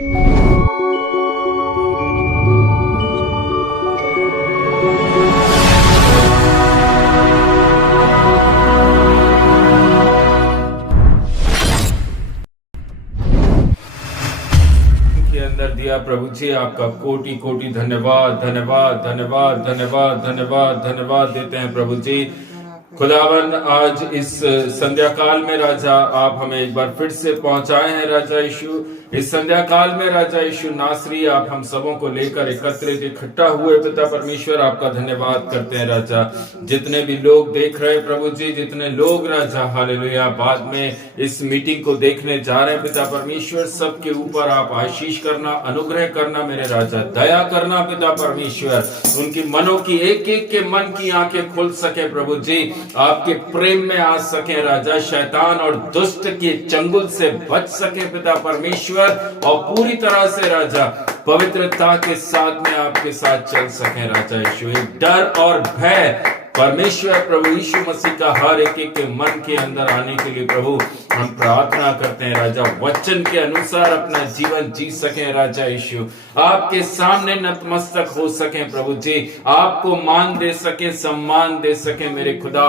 अंदर दिया प्रभु जी, आपका कोटि कोटि धन्यवाद धन्यवाद धन्यवाद धन्यवाद धन्यवाद धन्यवाद देते हैं प्रभु जी। खुदावन, आज इस संध्या काल में राजा आप हमें एक बार फिर से पहुंचाए हैं राजा यीशु। इस संध्या काल में राजा यीशु नासरी आप हम सबों को लेकर एकत्रित इकट्ठा हुए पिता परमेश्वर, आपका धन्यवाद करते हैं राजा। जितने भी लोग देख रहे हैं प्रभु जी, जितने लोग राजा हालेलुया बाद में इस मीटिंग को देखने जा रहे हैं पिता परमेश्वर, सबके ऊपर आप आशीष करना, अनुग्रह करना मेरे राजा, दया करना पिता परमेश्वर। उनकी मनों की एक एक के मन की आंखें खुल सके प्रभु जी, आपके प्रेम में आ सके राजा, शैतान और दुष्ट के चंगुल से बच सके पिता परमेश्वर, और पूरी तरह से राजा पवित्रता के साथ में आपके साथ चल सके राजा यीशु। एक डर और भय परमेश्वर प्रभु यीशु मसीह का हर एक के मन के अंदर आने के लिए प्रभु हम प्रार्थना करते हैं राजा। वचन के अनुसार अपना जीवन जी सके राजा यीशु, आपके सामने नतमस्तक हो सके प्रभु जी, आपको मान दे सके, सम्मान दे सके मेरे खुदा।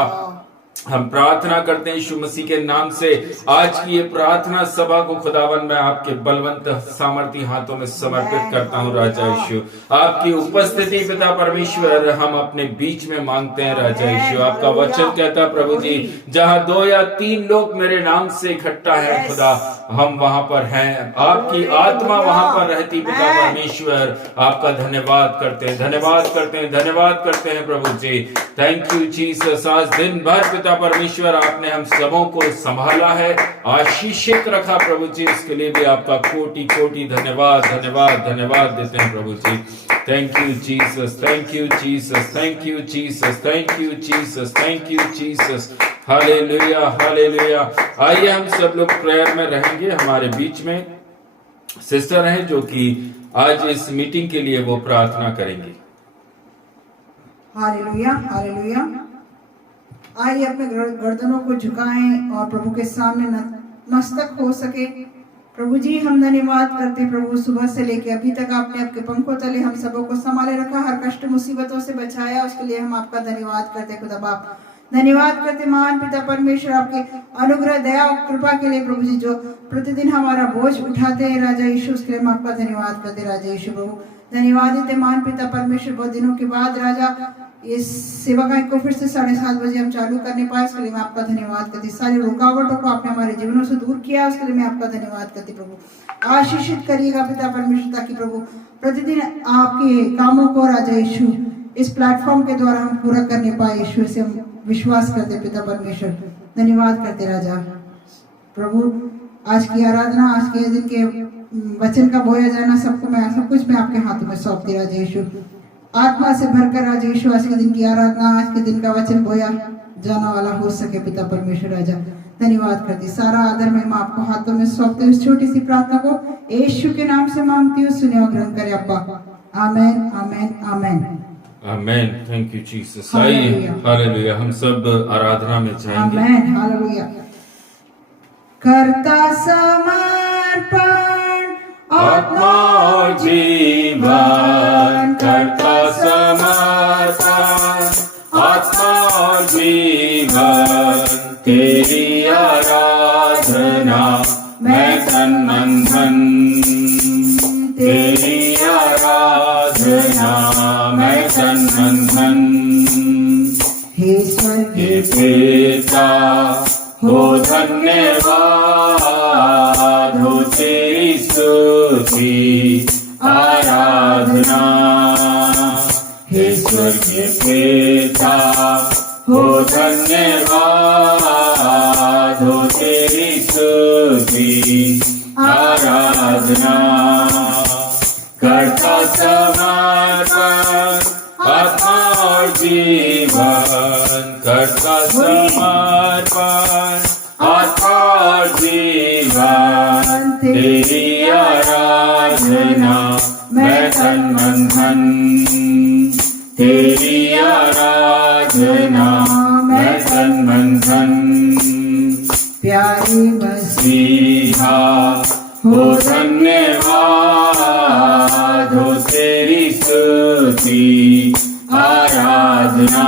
हम प्रार्थना करते हैं यीशु मसीह के नाम से। आज की ये प्रार्थना सभा को खुदावन मैं आपके बलवंत सामर्थी हाथों में समर्पित करता हूँ राजा यीशु। आपकी उपस्थिति पिता परमेश्वर हम अपने बीच में मांगते हैं राजा यीशु। आपका वचन कहता प्रभु जी, जहाँ 2 या 3 लोग मेरे नाम से इकट्ठा है खुदा, हम वहां पर हैं, आपकी आत्मा वहां पर रहती पिता परमेश्वर। आपका धन्यवाद करते हैं, धन्यवाद करते हैं, धन्यवाद करते हैं प्रभु जी। Thank you Jesus. आज दिन भर पिता परमेश्वर आपने हम सबों को संभाला है, आशीषित रखा प्रभु जी, इसके लिए भी आपका कोटि कोटि धन्यवाद धन्यवाद धन्यवाद देते हैं प्रभु जी। Thank you Jesus, thank you Jesus, thank you Jesus, thank you Jesus, thank you Jesus. Hallelujah hallelujah. आइए हम सब लोग प्रेयर में रहेंगे। हमारे बीच में सिस्टर हैं जो कि आज इस मीटिंग के लिए वो प्रार्थना करेंगी। Hallelujah hallelujah. आइए अपने गर्दनों को झुकाएं और प्रभु के सामने नतमस्तक हो सके। प्रभु जी हम धन्यवाद करते प्रभु, सुबह से लेके अभी तक आपने आपके पंखों तले हम सबों को संभाले रखा, हर कष्ट मुसीबतों से बचाया, उसके लिए हम आपका धन्यवाद करते खुदा बाप। धन्यवाद करते महान पिता परमेश्वर आपके अनुग्रह दया और कृपा के लिए प्रभु जी, जो प्रतिदिन हमारा बोझ उठाते हैं राजा यीशु, उसके लिए हम आपका धन्यवाद करते राजा यीशु। प्रभु धन्यवाद देते महान पिता परमेश्वर, बहुत दिनों के बाद राजा इस सेवा का को फिर से 7:30 बजे हम चालू करने पाए, उसके लिए मैं आपका धन्यवाद करती। सारी रुकावटों को आपने हमारे जीवनों से दूर किया, उसके लिए मैं आपका धन्यवाद करती। प्रभु आशीषित करिएगा पिता परमेश्वर, ताकि प्रभु प्रतिदिन आपके कामों को राजा यीशु इस प्लेटफॉर्म के द्वारा हम पूरा करने पाए। यीशु से हम विश्वास करते पिता परमेश्वर, धन्यवाद करते राजा। प्रभु आज की आराधना, आज के दिन के वचन का बोया जाना, सब कुछ मैं आपके हाथों में सौंपती राजा यीशु। आत्मा से भरकर राजा यीशु आज के दिन की आराधना, आज के दिन का वचन बोया जाना वाला हो सके पिता परमेश्वर राजा। धन्यवाद करती, सारा आदर मैं आपको हाथों में सौंपते हुए छोटी सी प्रार्थना को यीशु के नाम से मांगती हूँ, सुने और ग्रहण करे अब्बा। Amen amen amen amen. Thank you Jesus. आइए हालेलुया, हम सब आराधना में जाएंगे। Amen hallelujah. करता समर्पण आत्मा और जीवन, करता समर्पण आत्मा और जीवन, तेरी आराधना मैं तन मन धन, तेरी आराधना मैं तन मन धन। हे स्वर्ग हे पिता हो धन्यवाद, हो तेरी स्तुति आराधना। हे स्वर्गीय पिता हो धन्यवाद, हो तेरी स्तुति आराधना। करता समर्पण आत्मा और जीवन, करता समर्पण आत्मा और जीवन, तेरी आराधना मैं तन मन धन, तेरी आराधना मैं तन मन धन। प्यारे मसीहा हो धन्यवाद, की आराधना।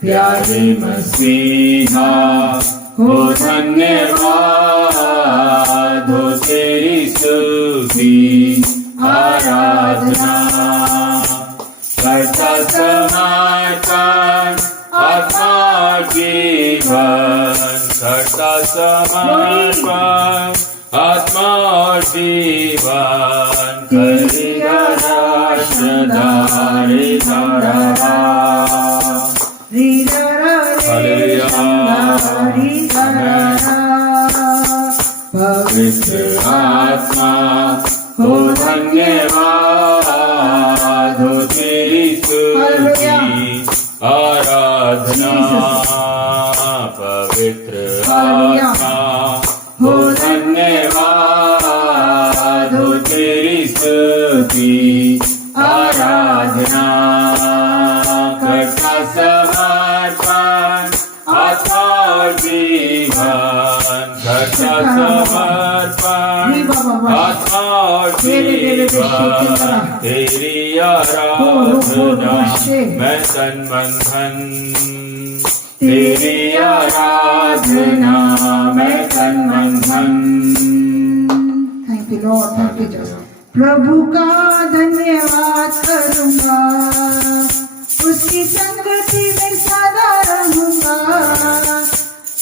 प्यारे मसीहा हो धन्यवाद, हो तेरी स्तुति आराधना। करता समर्पण आत्मा जीवन, करता समर्पण आत्मा जीवन। करेगा राष्ट्रधारी धारा। पवित्र आत्मा हो धन्यवाद, हो तेरी स्तुति आराधना। पवित्र आत्मा हो धन्यवाद, हो तेरी स्तुति आराधना। करता समर्पण आत्मा जीवन, करता समर्पण आत्मा जीवन। तेरी आराधना मैं तन मन धन, तेरी आराधना मैं तन मन धन। Thank you Lord, thank you Jesus. प्रभु का धन्यवाद करूंगा, उसकी संगति में सदा रहूंगा।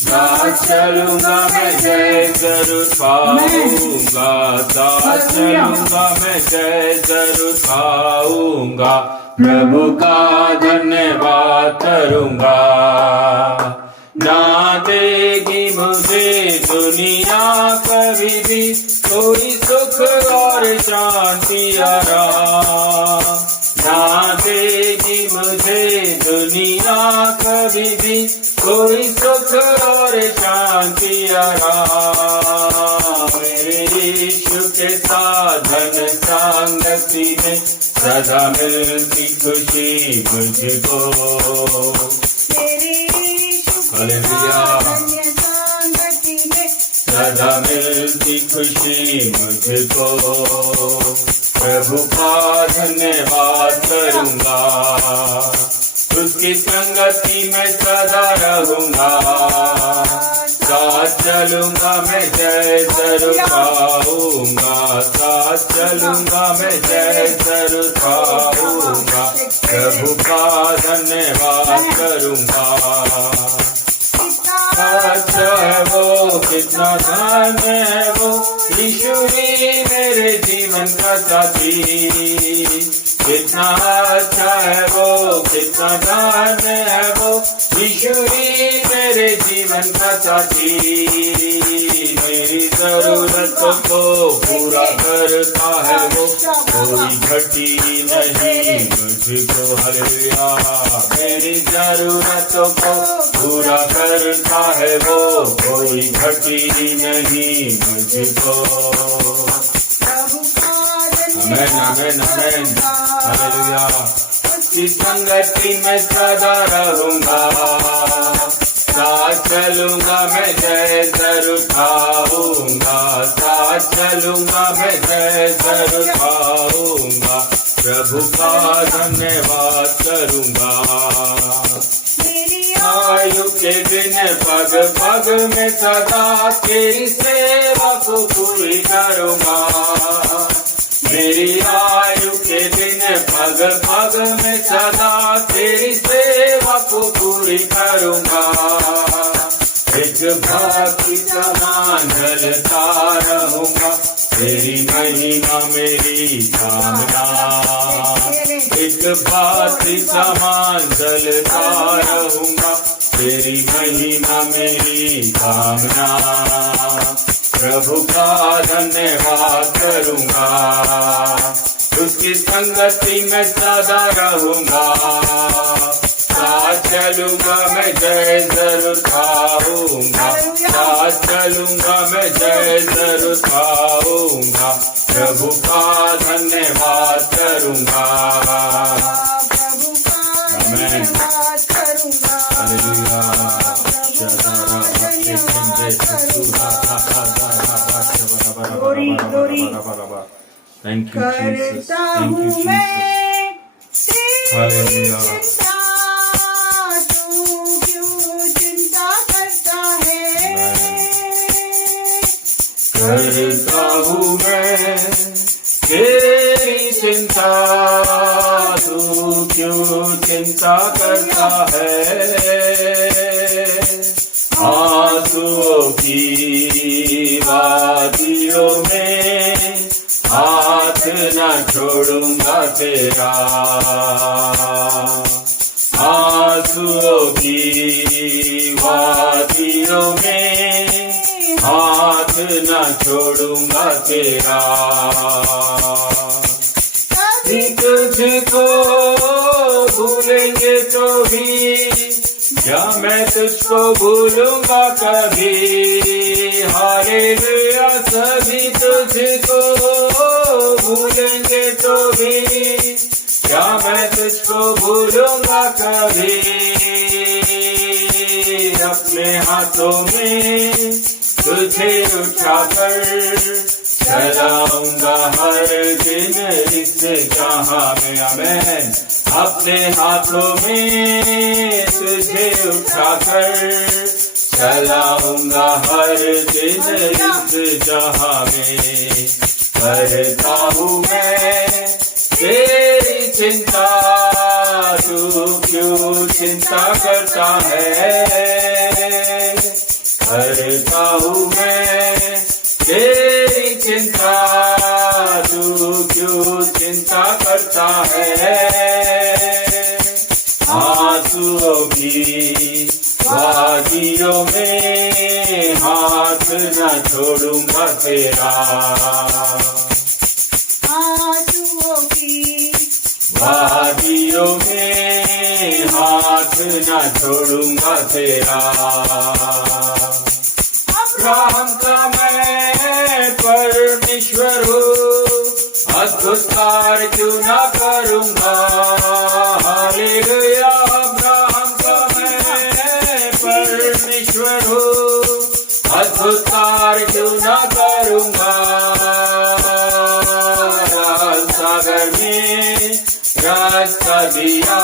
साथ चलूंगा मैं जय जरूर पाऊंगा, साथ चलूंगा मैं जय जरूर पाऊंगा। प्रभु का धन्यवाद करूंगा। ना देगी मुझे दुनिया कभी भी कोई सुख और शांति आराम। ना देगी मुझे दुनिया कभी भी कोई सुख और शांति आराम। मेरे यीशु के साधन संगति में सदा मिलती खुशी मुझको। हालेलुया। सदा मिलती खुशी मुझको। प्रभु का धन्यवाद करूंगा, उसकी संगति में सदा रहूंगा। साथ चलूंगा मैं जय जरूर पाऊंगा, साथ चलूंगा मैं जय जरूर पाऊंगा। प्रभु का धन्यवाद करूंगा। अच्छा है वो, कितना धन्य है वो, यीशु ही मेरे जीवन का साथी। कितना अच्छा है वो, कितना धन्य है वो, यीशु ही मेरे जीवन का साथी। मेरी जरूरतों को पूरा करता है वो, कोई घटी नहीं मुझको। हालेलुया। मेरी जरूरतों को पूरा करता है वो, कोई घटी नहीं मुझको। आमेन आमेन आमेन। हालेलुया। उसकी संगति में सदा रहूंगा, साथ चलूंगा मैं जय जरूर पाऊंगा, साथ चलूंगा मैं जय जरूर पाऊंगा। प्रभु का धन्यवाद करूंगा। आयु के दिन पग पग में सदा तेरी सेवा को पूरी करूंगा। मेरी आयु के दिन पग पग में सदा तेरी सेवा को पूरी करूंगा। एक भांति समान जलता रहूंगा, तेरी महिमा मेरी कामना। एक भांति समान जलता रहूंगा, तेरी महिमा मेरी कामना। प्रभु का धन्यवाद करूंगा, उसकी संगति में सदा रहूंगा। साथ चलूंगा मैं जय जरूर पाऊंगा, साथ चलूंगा मैं जय जरूर पाऊंगा। प्रभु का धन्यवाद करूंगा। आमेन। हालेलुया। Thank you, Jesus. करता Thank you, हूँ मैं Jesus. तेरी हालेलुया। चिंता तू क्यों चिंता करता है? करता हूँ मैं तेरी चिंता, तू क्यों चिंता करता है? आंसुओं की वादियों में हाथ न छोड़ूंगा तेरा। आंसुओं की वादियों में हाथ न छोड़ूंगा तेरा। कभी तुझको भूलेंगे तो भी क्या मैं तुझको भूलूंगा कभी? हालेलुया। सभी तुझको भूलेंगे तो भी क्या मैं तुझको भूलूंगा कभी? अपने हाथों में तुझे उठाकर चलाऊंगा हर दिन इस जहां में। आमेन। अपने हाथों में तुझे उठाकर चलाऊंगा हर दिन इस जहां में। करता हूँ मैं तेरी चिंता, तू क्यों चिंता करता है? करता हूँ मैं तेरी चिंता, तू क्यों चिंता करता है? आंसुओं की वादियों में हाथ न छोड़ूंगा तेरा। आंसुओं की वादियों में हाथ न छोड़ूंगा तेरा। अब्राहम का मैं परमेश्वर हूँ, अद्भुत कार्य क्यों ना करूँगा? हालेलुया। अब्राहम का मैं परमेश्वर हूँ, अद्भुत कार्य क्यों ना करूँगा? सागर में रास्ता दिया,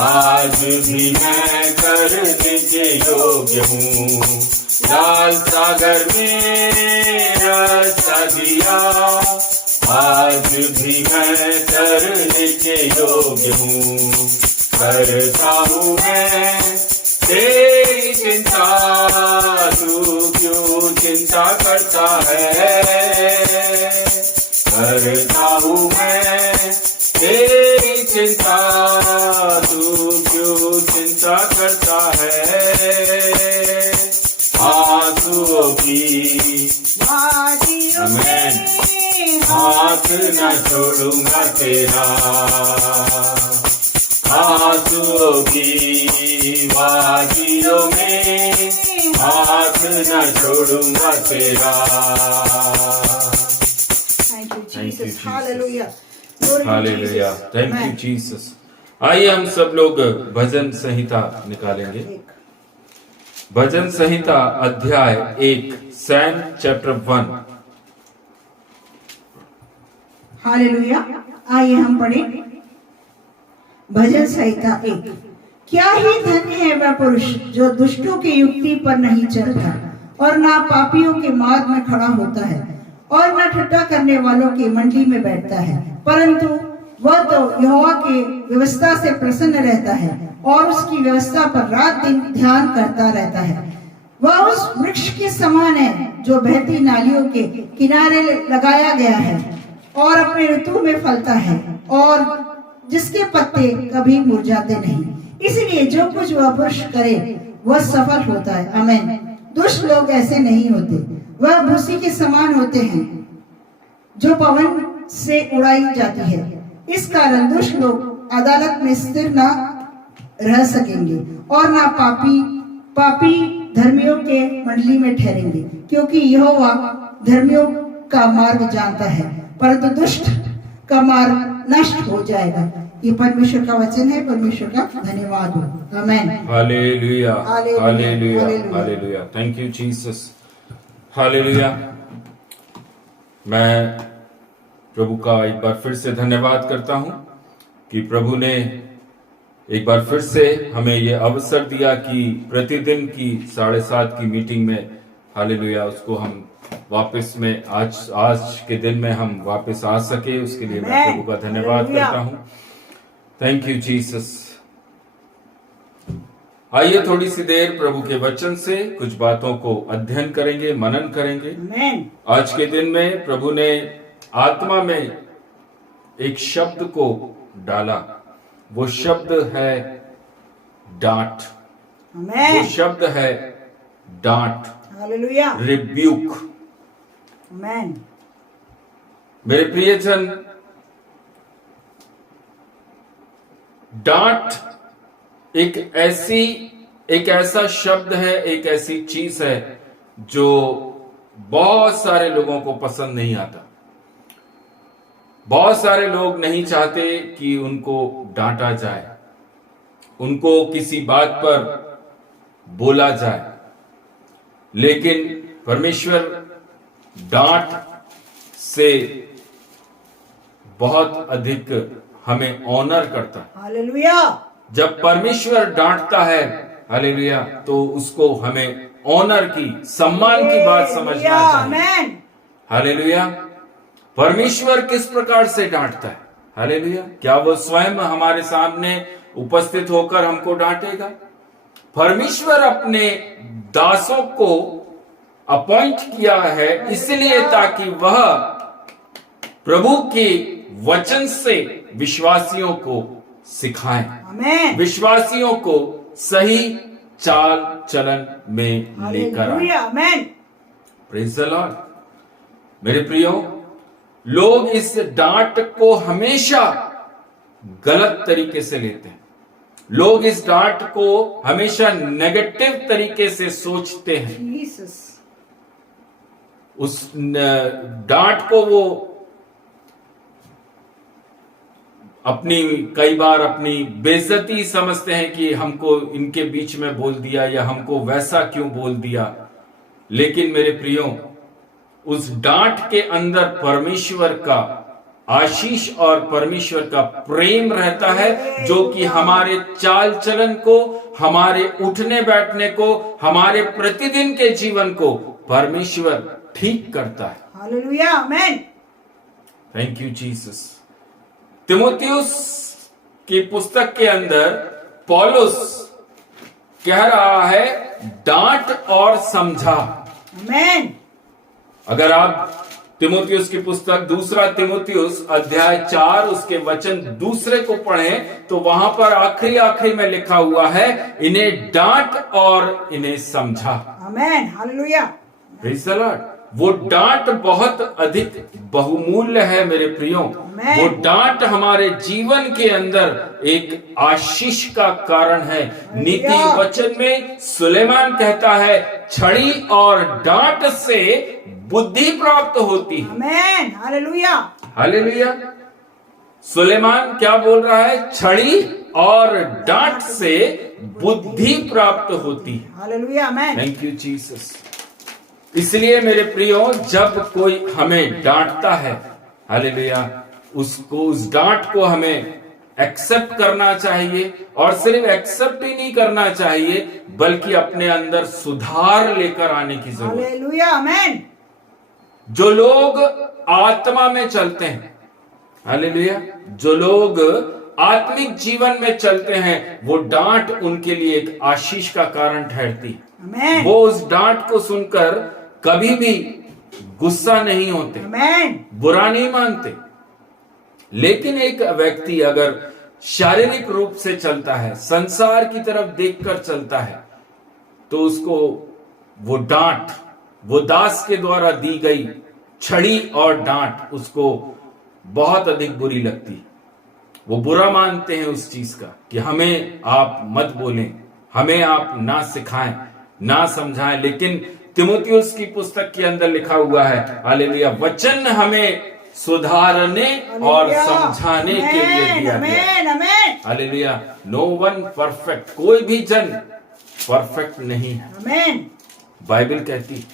आज भी मैं करने के योग्य हूँ। लाल सागर में रास्ता दिया, आज भी मैं करने के योग्य हूँ। करता हूँ मैं तेरी चिंता, तू क्यों चिंता करता है? करता हूँ मैं तेरी चिंता, तू क्यों चिंता करता है? आंसुओं की वादियों आमेन। में हाथ न छोड़ूंगा तेरा। आंसुओं की वादियों में हाथ न छोड़ूंगा तेरा। Thank you, Thank you, Jesus. Jesus. Hallelujah. Glory to hallelujah. Jesus. Thank you Amen. Jesus. आइए हम सब लोग भजन संहिता निकालेंगे। एक। भजन संहिता अध्याय 1, सैम चैप्टर 1। हालेलुया। आइए हम पढ़े भजन संहिता 1। क्या ही धन्य है वह पुरुष जो दुष्टों की युक्ति पर नहीं चलता और ना पापियों के मार्ग में खड़ा होता है और न ठट्ठा करने वालों की मंडली में बैठता है, परंतु वह तो यहोवा के व्यवस्था से प्रसन्न रहता है और उसकी व्यवस्था पर रात दिन ध्यान करता रहता है। वह उस वृक्ष के समान है जो बहती नालियों के किनारे लगाया गया है और अपने ऋतु में फलता है और जिसके पत्ते कभी मुरझाते नहीं। इसलिए जो कुछ वह पुरुष करे वह सफल होता है। आमीन। दुष्ट लोग ऐसे नहीं होते, वह भूसी के समान होते हैं जो पवन से उड़ाई जाती है। इस कारण दुष्ट लोग अदालत में स्थिर न रह सकेंगे और ना पापी धर्मियों के मंडली में ठहरेंगे, क्योंकि यहोवा धर्मियों का मार्ग जानता है परंतु दुष्ट का मार्ग नष्ट हो जाएगा। ये परमेश्वर का वचन है। परमेश्वर का धन्यवाद हो। Amen. Hallelujah, hallelujah, hallelujah, hallelujah. Hallelujah. Thank you Jesus. Hallelujah. मैं प्रभु का एक बार फिर से धन्यवाद करता हूं कि प्रभु ने एक बार फिर से हमें ये अवसर दिया कि प्रतिदिन की 7:30 की मीटिंग में हालेलुया उसको हम वापस में आज के दिन में हम वापस आ सके, उसके लिए मैं प्रभु का धन्यवाद करता हूं। Thank you Jesus. आइए थोड़ी सी देर प्रभु के वचन से कुछ बातों को अध्ययन करेंगे, मनन करेंगे। आज के दिन में प्रभु ने आत्मा में एक शब्द को डाला, वो शब्द है डांट। वो शब्द है डांट, रिब्यूक। मेरे प्रियजन, डांट एक ऐसा शब्द है, एक ऐसी चीज है जो बहुत सारे लोगों को पसंद नहीं आता। बहुत सारे लोग नहीं चाहते कि उनको डांटा जाए, उनको किसी बात पर बोला जाए, लेकिन परमेश्वर डांट से बहुत अधिक हमें ऑनर करता है। हालेलुया। जब परमेश्वर डांटता है हालेलुया, तो उसको हमें ऑनर की, सम्मान की बात समझना चाहिए। हालेलुया। परमेश्वर किस प्रकार से डांटता है? हालेलुया। क्या वो स्वयं हमारे सामने उपस्थित होकर हमको डांटेगा? परमेश्वर अपने दासों को अपॉइंट किया है इसलिए ताकि वह प्रभु के वचन से विश्वासियों को सिखाएं, विश्वासियों को सही चाल चलन में लेकर आए। Praise the Lord. मेरे प्रियो, लोग इस डांट को हमेशा गलत तरीके से लेते हैं। लोग इस डांट को हमेशा नेगेटिव तरीके से सोचते हैं। उस डांट को वो कई बार अपनी बेइज्जती समझते हैं कि हमको इनके बीच में बोल दिया या हमको वैसा क्यों बोल दिया। लेकिन मेरे प्रियो, उस डांट के अंदर परमेश्वर का आशीष और परमेश्वर का प्रेम रहता है, जो कि हमारे चाल चलन को, हमारे उठने बैठने को, हमारे प्रतिदिन के जीवन को परमेश्वर ठीक करता है। Hallelujah, amen. Thank you Jesus. तिमोथियुस की पुस्तक के अंदर पौलुस कह रहा है डांट और समझा। आमेन। अगर आप तिमोथियुस की पुस्तक 2 तिमोथियुस अध्याय 4 उसके वचन 2 को पढ़ें तो वहां पर आखिरी में लिखा हुआ है, इन्हें डांट और इन्हें समझा। आमेन, हालेलुया, प्रेज़ द लॉर्ड। वो डांट बहुत अधिक बहुमूल्य है मेरे प्रियो। वो डांट हमारे जीवन के अंदर एक आशीष का कारण है। नीति वचन में सुलेमान कहता है, छड़ी और डांट से बुद्धि प्राप्त होती है। Amen, hallelujah, hallelujah. सुलेमान क्या बोल रहा है? छड़ी और डांट से बुद्धि प्राप्त होती है। Hallelujah, amen. Thank you Jesus. इसलिए मेरे प्रियो, जब कोई हमें डांटता है हालेलुया, उस डांट को हमें एक्सेप्ट करना चाहिए, और सिर्फ एक्सेप्ट ही नहीं करना चाहिए बल्कि अपने अंदर सुधार लेकर आने की जरूरत है। हालेलुया, आमेन। जो लोग आत्मा में चलते हैं हालेलुया, जो लोग आत्मिक जीवन में चलते हैं, वो डांट उनके लिए एक आशीष का कारण ठहरती है। वो उस डांट को सुनकर कभी भी गुस्सा नहीं होते, बुरा नहीं मानते। लेकिन एक व्यक्ति अगर शारीरिक रूप से चलता है, संसार की तरफ देखकर चलता है, तो उसको वो डांट, वो दास के द्वारा दी गई छड़ी और डांट उसको बहुत अधिक बुरी लगती। वो बुरा मानते हैं उस चीज का कि हमें आप मत बोलें, हमें आप ना सिखाएं, ना समझाएं। लेकिन तिमोथियुस की पुस्तक के अंदर लिखा हुआ है हालेलुया, वचन हमें सुधारने और समझाने के लिए दिया गया। हालेलुया। नो वन परफेक्ट, कोई भी जन परफेक्ट नहीं है, बाइबल कहती।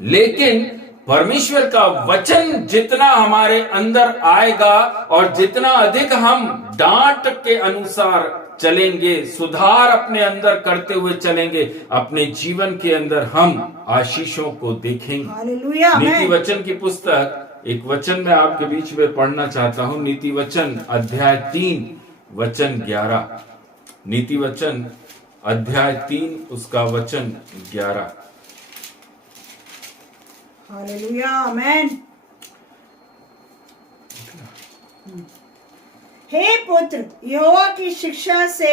लेकिन परमेश्वर का वचन जितना हमारे अंदर आएगा और जितना अधिक हम डांट के अनुसार चलेंगे, सुधार अपने अंदर करते हुए चलेंगे, अपने जीवन के अंदर हम आशीषों को देखेंगे। हालेलुया, नीति आमेन। वचन की पुस्तक, एक वचन मैं आपके बीच में पढ़ना चाहता हूं। नीति वचन अध्याय 3 वचन 11। नीति वचन अध्याय 3 उसका वचन 11। हालेलुया, आमेन। हे पुत्र, यहोवा की शिक्षा से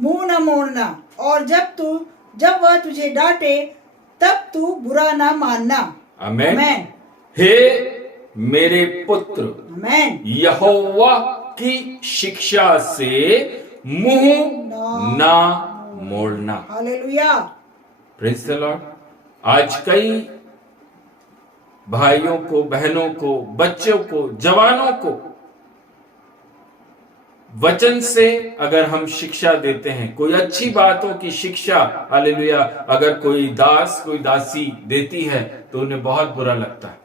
मुंह न मोड़ना, और जब वह तुझे डांटे तब तू बुरा न मानना। आमेन। आमेन। हे मेरे पुत्र, आमेन। यहोवा की शिक्षा से मुंह ना मोड़ना। हालेलुया। Praise the Lord. आज कई भाइयों को, बहनों को, बच्चों को, जवानों को वचन से अगर हम शिक्षा देते हैं, कोई अच्छी बातों की शिक्षा, हालेलुया, अगर कोई दास, कोई दासी देती है तो उन्हें बहुत बुरा लगता है।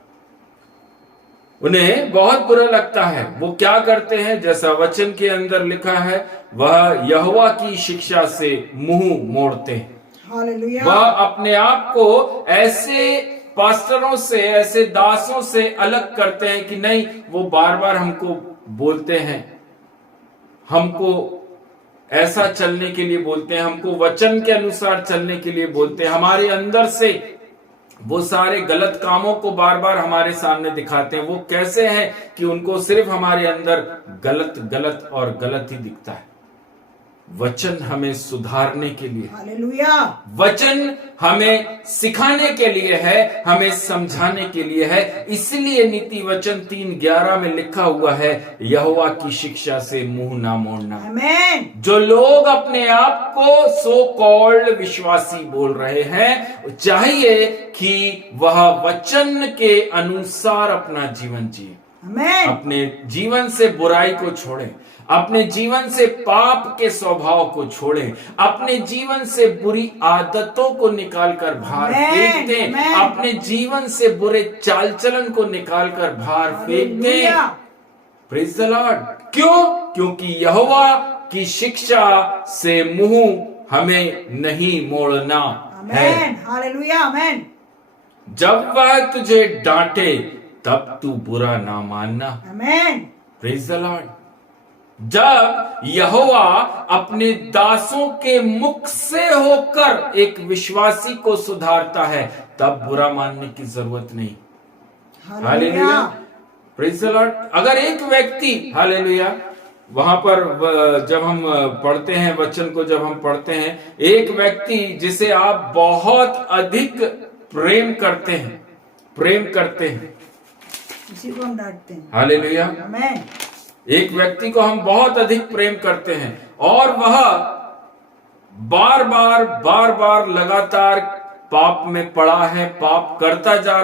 उन्हें बहुत बुरा लगता है। वो क्या करते हैं? जैसा वचन के अंदर लिखा है, वह यहोवा की शिक्षा से मुंह मोड़ते हैं। हालेलुया। वह अपने आप को ऐसे पास्टरों से, ऐसे दासों से अलग करते हैं कि नहीं, वो बार बार हमको बोलते हैं, हमको ऐसा चलने के लिए बोलते हैं, हमको वचन के अनुसार चलने के लिए बोलते हैं। हमारे अंदर से वो सारे गलत कामों को बार बार हमारे सामने दिखाते हैं। वो कैसे हैं कि उनको सिर्फ हमारे अंदर गलत गलत और गलत ही दिखता है। वचन हमें सुधारने के लिए, हालेलुया, वचन हमें सिखाने के लिए है, हमें समझाने के लिए है। इसलिए नीति वचन 3:11 में लिखा हुआ है, यहोवा की शिक्षा से मुंह ना मोड़ना। आमेन। जो लोग अपने आप को सो कॉल्ड विश्वासी बोल रहे हैं, चाहिए कि वह वचन के अनुसार अपना जीवन जिए। आमेन। अपने जीवन से बुराई को छोड़ें, अपने जीवन से पाप के स्वभाव को छोड़ें, अपने जीवन से बुरी आदतों को निकालकर बाहर फेंक दें, अपने जीवन से बुरे चाल चलन को निकालकर बाहर फेंक दें। Praise the Lord. क्यों? क्योंकि यहोवा की शिक्षा से मुंह हमें नहीं मोड़ना है। आमेन। Hallelujah, amen. जब वह तुझे डांटे तब तू बुरा ना मानना। आमेन। Praise the Lord. जब यहोवा अपने दासों के मुख से होकर एक विश्वासी को सुधारता है, तब बुरा मानने की जरूरत नहीं। Hallelujah, praise the Lord. अगर एक व्यक्ति, हालेलुया, वहां पर जब हम पढ़ते हैं वचन को, जब हम पढ़ते हैं, एक व्यक्ति जिसे आप बहुत अधिक प्रेम करते हैं, उसी को हम डांटते हैं। हालेलुया। आमेन। एक व्यक्ति को हम बहुत अधिक प्रेम करते हैं और वह बार बार लगातार पाप में पड़ा है, पाप करता जा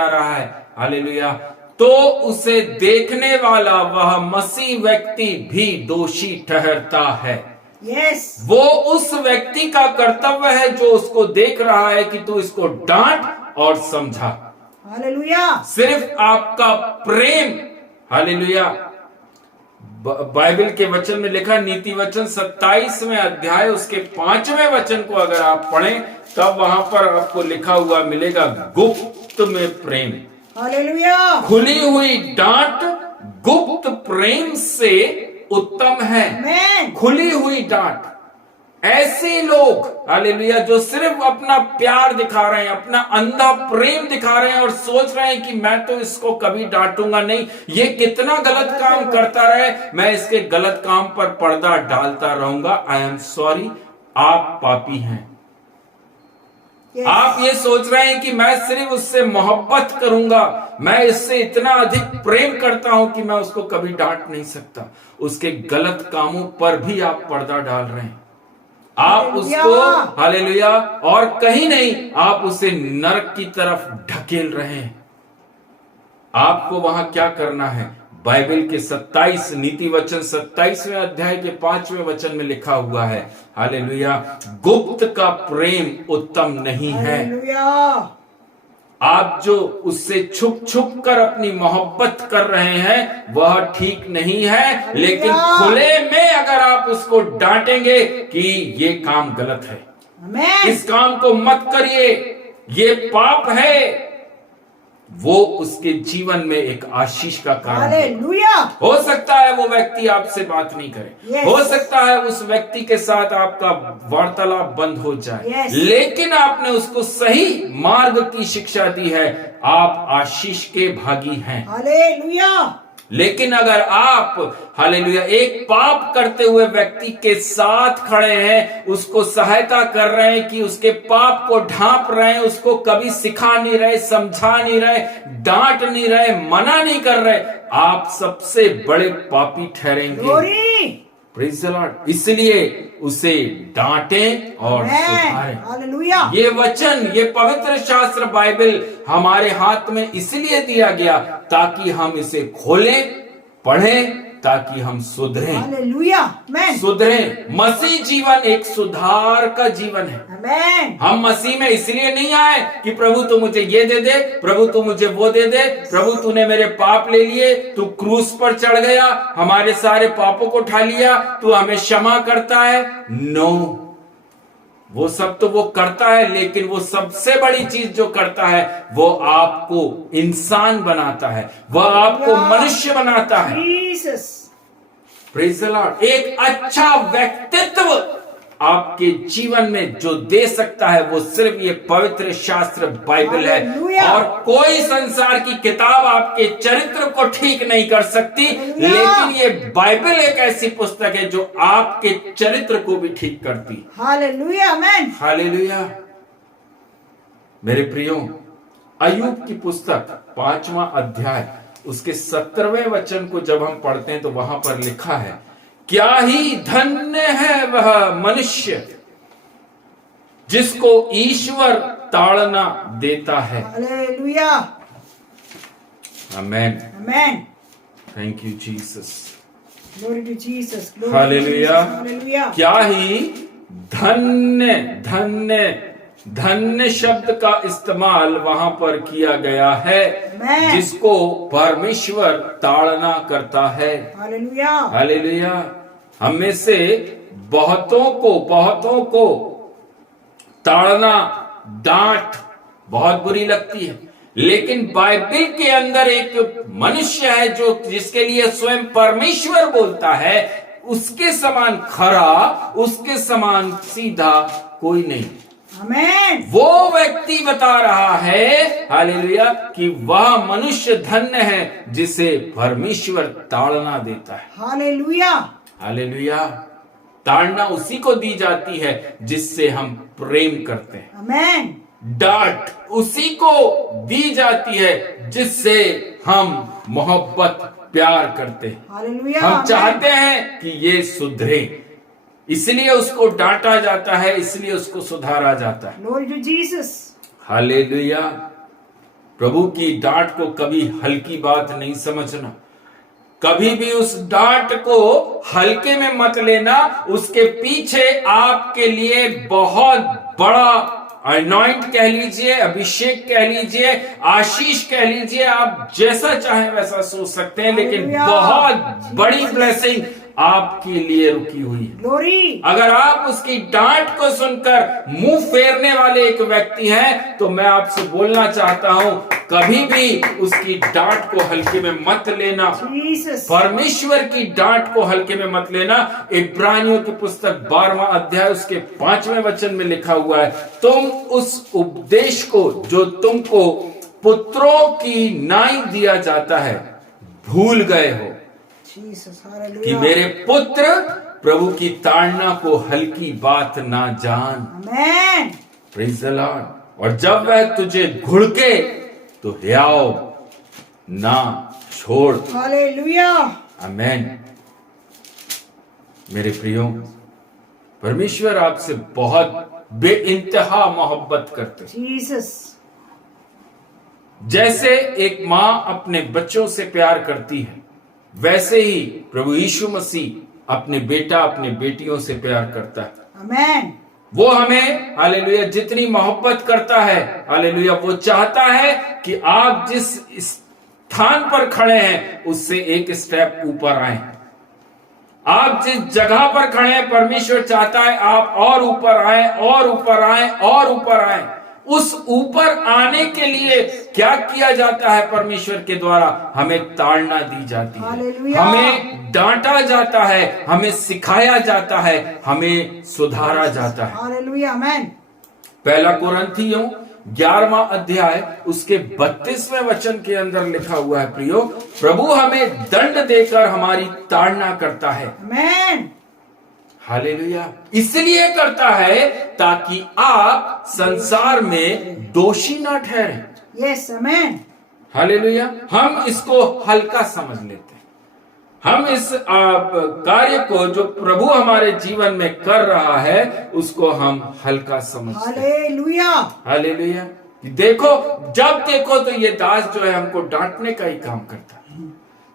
रहा है, हालेलुया। तो उसे देखने वाला वह मसीह व्यक्ति भी दोषी ठहरता है। यस। वो उस व्यक्ति का कर्तव्य है जो उसको देख रहा है कि तू इसको डांट और समझा। हालेलुया। सिर्फ आपका प्रेम, हालेलुया। बाइबल के वचन में लिखा, नीति वचन 27वें अध्याय उसके 5वें वचन को अगर आप पढ़ें, तब वहां पर आपको लिखा हुआ मिलेगा, गुप्त में प्रेम। हालेलुया। खुली हुई डांट गुप्त प्रेम से उत्तम है। आमेन। खुली हुई डांट। ऐसे लोग, हालेलुया, जो सिर्फ अपना प्यार दिखा रहे हैं, अपना अंधा प्रेम दिखा रहे हैं और सोच रहे हैं कि मैं तो इसको कभी डांटूंगा नहीं, ये कितना गलत काम करता रहे, मैं इसके गलत काम पर पर्दा डालता रहूंगा। आई एम सॉरी, आप पापी हैं। Yes. आप ये सोच रहे हैं कि मैं सिर्फ उससे मोहब्बत करूंगा, मैं इससे इतना अधिक प्रेम करता हूं कि मैं उसको कभी डांट नहीं सकता। उसके गलत कामों पर भी आप पर्दा डाल रहे हैं। आप उसको, हालेलुया, और कहीं नहीं, आप उसे नरक की तरफ ढकेल रहे हैं। आपको वहां क्या करना है? बाइबल के 27 नीति वचन 27वें अध्याय के 5वें वचन में लिखा हुआ है, हालेलुया, गुप्त का प्रेम उत्तम नहीं है। हालेलुया। आप जो उससे छुप छुप कर अपनी मोहब्बत कर रहे हैं वह ठीक नहीं है, लेकिन खुले में अगर आप उसको डांटेंगे कि ये काम गलत है, आमेन। इस काम को मत करिए, ये पाप है, वो उसके जीवन में एक आशीष का कारण है। हालेलुया। हो सकता है वो व्यक्ति आपसे बात नहीं करे, Yes. हो सकता है उस व्यक्ति के साथ आपका वार्तालाप बंद हो जाए, Yes. लेकिन आपने उसको सही मार्ग की शिक्षा दी है, आप आशीष के भागी हैं। हालेलुया। लेकिन अगर आप हालेलुया एक पाप करते हुए व्यक्ति के साथ खड़े हैं, उसको सहायता कर रहे हैं कि उसके पाप को ढांप रहे हैं, उसको कभी सिखा नहीं रहे, समझा नहीं रहे, डांट नहीं रहे, मना नहीं कर रहे, आप सबसे बड़े पापी ठहरेंगे। ग्लोरी। Praise the Lord. इसलिए उसे डांटें और सुधारें। हालेलुया। ये वचन, ये पवित्र शास्त्र बाइबल हमारे हाथ में इसलिए दिया गया ताकि हम इसे खोलें, पढ़ें, ताकि हम सुधरें। हालेलुया। आमेन। सुधरें। मसीह जीवन एक सुधार का जीवन है। आमेन। हम मसीह में इसलिए नहीं आए कि प्रभु तू मुझे ये दे दे, प्रभु तू मुझे वो दे दे, प्रभु तूने मेरे पाप ले लिए, तू क्रूस पर चढ़ गया, हमारे सारे पापों को उठा लिया, तू हमें क्षमा करता है। नो, वो सब तो वो करता है, लेकिन वो सबसे बड़ी चीज जो करता है वो आपको इंसान बनाता है, वह आपको मनुष्य बनाता है। जीसस। Praise the Lord. एक अच्छा व्यक्तित्व आपके जीवन में जो दे सकता है वो सिर्फ ये पवित्र शास्त्र बाइबल है, हालेलुया। और कोई संसार की किताब आपके चरित्र को ठीक नहीं कर सकती, हालेलुया। लेकिन ये बाइबल एक ऐसी पुस्तक है जो आपके चरित्र को भी ठीक करती। हालेलुया। आमेन। हालेलुया। मेरे प्रियो, अय्यूब की पुस्तक 5वां अध्याय उसके 17वें वचन को जब हम पढ़ते हैं तो वहां पर लिखा है, क्या ही धन्य है वह मनुष्य जिसको ईश्वर ताड़ना देता है। Hallelujah. Amen. Amen. Thank you Jesus. Glory to Jesus. Hallelujah. Hallelujah. क्या ही धन्य, धन्य, धन्य शब्द का इस्तेमाल वहां पर किया गया है, आमेन। जिसको परमेश्वर ताड़ना करता है। हालेलुया। हालेलुया। हम में से बहुतों को ताड़ना, डांट बहुत बुरी लगती है, लेकिन बाइबल के अंदर एक मनुष्य है जो जिसके लिए स्वयं परमेश्वर बोलता है, उसके समान खरा, उसके समान सीधा कोई नहीं। आमेन। वो व्यक्ति बता रहा है हालेलुया कि वह मनुष्य धन्य है जिसे परमेश्वर ताड़ना देता है। हालेलुया। हालेलुया। ताड़ना उसी को दी जाती है जिससे हम प्रेम करते हैं। आमेन। डांट उसी को दी जाती है जिससे हम मोहब्बत, प्यार करते हैं। हालेलुया। हम आमेन। चाहते हैं कि ये सुधरे, इसलिए उसको डांटा जाता है, इसलिए उसको सुधारा जाता है। Glory to Jesus. हालेलुया। प्रभु की डांट को कभी हल्की बात नहीं समझना, कभी भी उस डांट को हल्के में मत लेना। उसके पीछे आपके लिए बहुत बड़ा अनॉइंट कह लीजिए, अभिषेक कह लीजिए, आशीष कह लीजिए, आप जैसा चाहें वैसा सोच सकते हैं, लेकिन हालेलुया। बहुत बड़ी ब्लेसिंग आपके लिए रुकी हुई है। ग्लोरी। अगर आप उसकी डांट को सुनकर मुंह फेरने वाले एक व्यक्ति हैं, तो मैं आपसे बोलना चाहता हूं, कभी भी उसकी डांट को हल्के में मत लेना। जीसस। परमेश्वर की डांट को हल्के में मत लेना। इब्रानियों की पुस्तक 12वां अध्याय उसके 5वें वचन में लिखा हुआ है, तुम उस उपदेश को जो तुमको पुत्रों की नाई दिया जाता है भूल गए हो जीसस। कि हालेलुया। मेरे पुत्र प्रभु की ताड़ना को हल्की बात ना जान। आमेन। Praise the Lord. और जब वह तुझे घुड़के तो हियाव ना छोड़। हालेलुया। आमेन। मेरे प्रियो, परमेश्वर आपसे बहुत बेइंतहा मोहब्बत करते हैं। जीसस। जैसे एक मां अपने बच्चों से प्यार करती है, वैसे ही प्रभु यीशु मसीह अपने बेटा, अपने बेटियों से प्यार करता है। आमेन। वो हमें हालेलुया जितनी मोहब्बत करता है, हालेलुया वो चाहता है कि आप जिस स्थान पर खड़े हैं उससे एक स्टेप ऊपर आए। आप जिस जगह पर खड़े हैं परमेश्वर चाहता है आप और ऊपर आए और ऊपर आए और ऊपर आए। उस ऊपर आने के लिए क्या किया जाता है? परमेश्वर के द्वारा हमें ताड़ना दी जाती है, हालेलुया। हमें डांटा जाता है, हमें सिखाया जाता है, हमें सुधारा जाता है। हालेलुया, आमेन। पहला कुरिन्थियों 11वां अध्याय उसके 32वें वचन के अंदर लिखा हुआ है, प्रियो, प्रभु हमें दंड देकर हमारी ताड़ना करता है। आमेन। हालेलुया। इसलिए करता है ताकि आप संसार में दोषी ना ठहरें। यस, आमेन। हालेलुया। हम इसको हल्का समझ लेते हैं। हम इस कार्य को जो प्रभु हमारे जीवन में कर रहा है उसको हम हल्का समझते हैं। हालेलुया। हालेलुया। देखो, जब देखो तो ये दास जो है हमको डांटने का ही काम करता है।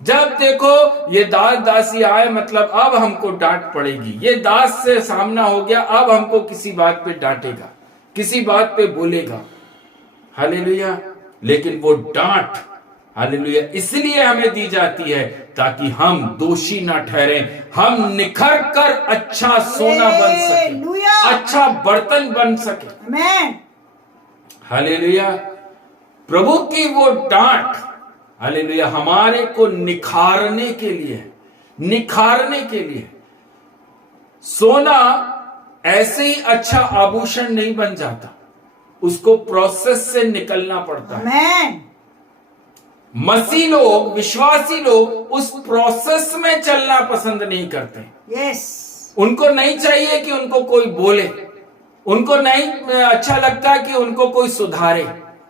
जब देखो ये दास दासी आए मतलब अब हमको डांट पड़ेगी, ये दास से सामना हो गया अब हमको किसी बात पे डांटेगा, किसी बात पे बोलेगा। हालेलुया। लेकिन वो डांट हालेलुया इसलिए हमें दी जाती है ताकि हम दोषी ना ठहरें, हम निखर कर अच्छा सोना बन सके, अच्छा बर्तन बन सके। आमेन। हालेलुया। प्रभु की वो डांट हालेलुया हमारे को निखारने के लिए, निखारने के लिए। सोना ऐसे ही अच्छा आभूषण नहीं बन जाता, उसको प्रोसेस से निकलना पड़ता है। आमेन। मसीह लोग, विश्वासी लोग उस प्रोसेस में चलना पसंद नहीं करते। यस। उनको नहीं चाहिए कि उनको कोई बोले, उनको नहीं अच्छा लगता कि उनको कोई सुधारे।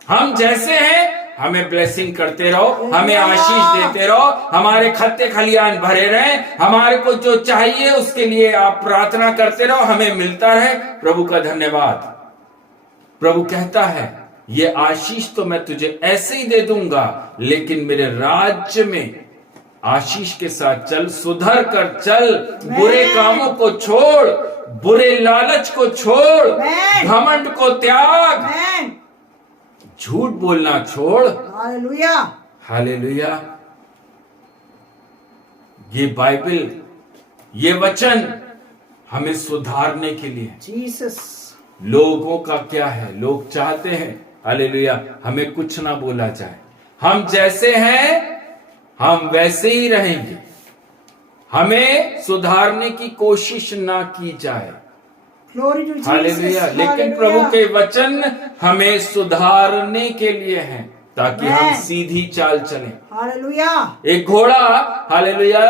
हम जैसे हैं हमें ब्लेसिंग करते रहो, हमें आशीष देते रहो, हमारे खत्ते खलियान भरे रहें, हमारे को जो चाहिए उसके लिए आप प्रार्थना करते रहो, हमें मिलता रहे। प्रभु का धन्यवाद। प्रभु कहता है ये आशीष तो मैं तुझे ऐसे ही दे दूंगा, लेकिन मेरे राज्य में आशीष के साथ चल, सुधर कर चल, बुरे कामों को छोड़, बुरे लालच को छोड़, घमंड को त्याग, झूठ बोलना छोड़। हालेलुया। हालेलुया। ये बाइबल, ये वचन हमें सुधारने के लिए। जीसस। लोगों का क्या है, लोग चाहते हैं हालेलुया हमें कुछ ना बोला जाए, हम जैसे हैं हम वैसे ही रहेंगे, हमें सुधारने की कोशिश ना की जाए। हालेलुया। लेकिन प्रभु के वचन हमें सुधारने के लिए हैं ताकि हम सीधी चाल चलें। हालेलुया। एक घोड़ा हालेलुया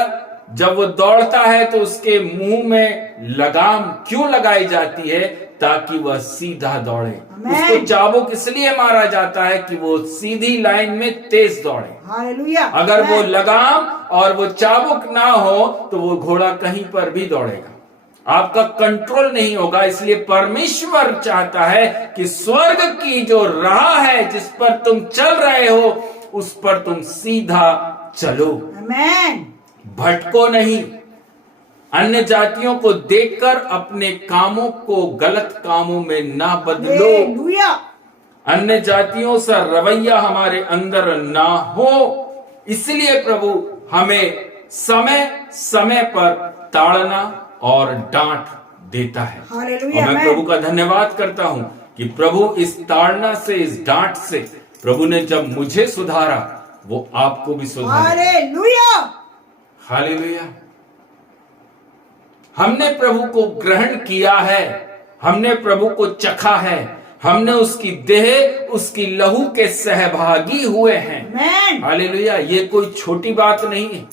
जब वो दौड़ता है तो उसके मुंह में लगाम क्यों लगाई जाती है? ताकि वह सीधा दौड़े। उसको चाबुक इसलिए मारा जाता है कि वो सीधी लाइन में तेज दौड़े। हालेलुया। अगर वो लगाम और वो चाबुक ना हो तो वो घोड़ा कहीं पर भी दौड़ेगा, आपका कंट्रोल नहीं होगा। इसलिए परमेश्वर चाहता है कि स्वर्ग की जो राह है जिस पर तुम चल रहे हो उस पर तुम सीधा चलो, आमेन। भटको नहीं। अन्य जातियों को देखकर अपने कामों को गलत कामों में ना बदलो। हालेलुया। अन्य जातियों से रवैया हमारे अंदर ना हो। इसलिए प्रभु हमें समय समय पर ताड़ना और डांट देता है। हालेलुया। और मैं प्रभु का धन्यवाद करता हूं कि प्रभु इस ताड़ना से, इस डांट से प्रभु ने जब मुझे सुधारा वो आपको भी सुधारा। हालेलुया। हालेलुया। हमने प्रभु को ग्रहण किया है, हमने प्रभु को चखा है, हमने उसकी देह, उसकी लहू के सहभागी हुए हैं। हालेलुया। ये कोई छोटी बात नहीं है।